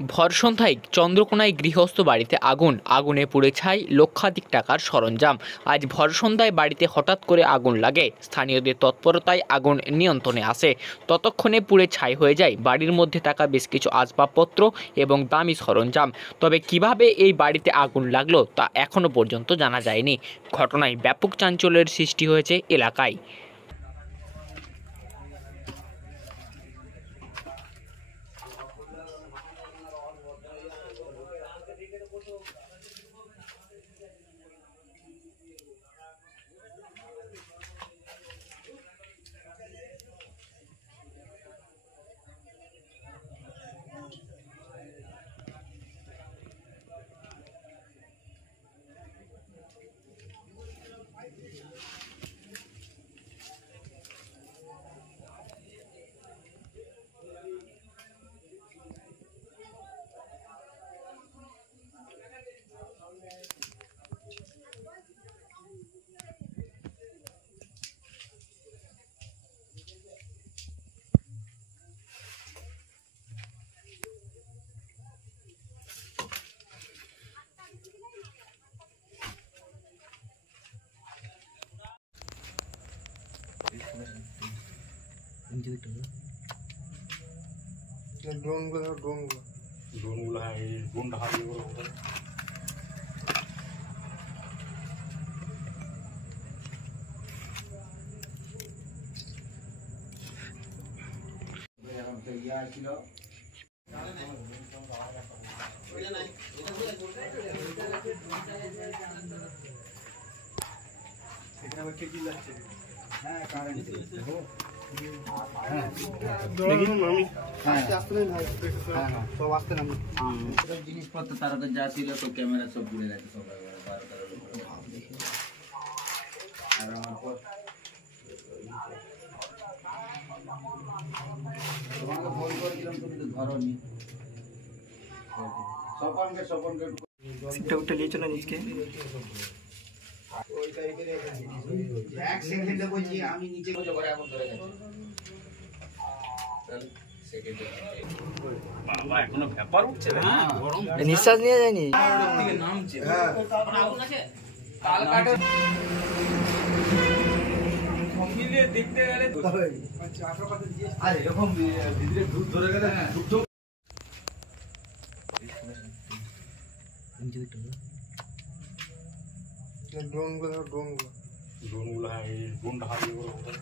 ভর সন্ধ্যায় চন্দ্রকোনায় গৃহস্থ বাড়িতে আগুনে পুড়ে ছাই লক্ষাধিক টাকার সরঞ্জাম। আজ ভর সন্ধ্যায় বাড়িতে হঠাৎ করে আগুন লাগে। স্থানীয়দের তৎপরতায় আগুন নিয়ন্ত্রণে আসে। ততক্ষণে পুড়ে ছাই হয়ে যায় বাড়ির মধ্যে থাকা বেশ কিছু আসবাবপত্র এবং দামি সরঞ্জাম। তবে কিভাবে এই বাড়িতে আগুন লাগলো তা এখনও পর্যন্ত জানা যায়নি। ঘটনায় ব্যাপক চাঞ্চল্যের সৃষ্টি হয়েছে এলাকায়। ड्रोनগুলো হ্যাঁ এই ড্রোনটা হারিয়ে গেল ওখানে। জিনিসপত্র তারা তো যা ছিল সব ক্যামেরা সব পুড়ে গেছে সব আর আমার পর তোমাকে ফোন করেছিলাম তুমি তো ধরোনি। স্বপনকে সিটটা উঠে নিয়ে চলে নিচকে। এক সেকেন্ডে বলছি আমি নিচে করে এখন ধরে গেছে। বাবা এখনো ব্যাপার উঠছে না গরম নিঃশ্বাস নিয়ে যায়নি। দিকে নামছে আগুন আছে তাল কাটে মিলিয়ে দেখতে গেলে আর এরকম ভিতরে দুধ ধরে গেলে ঢুকঢুক ড্রোনগুলো হ্যাঁ এই ড্রোনটা হারিয়ে গেল ওখানে।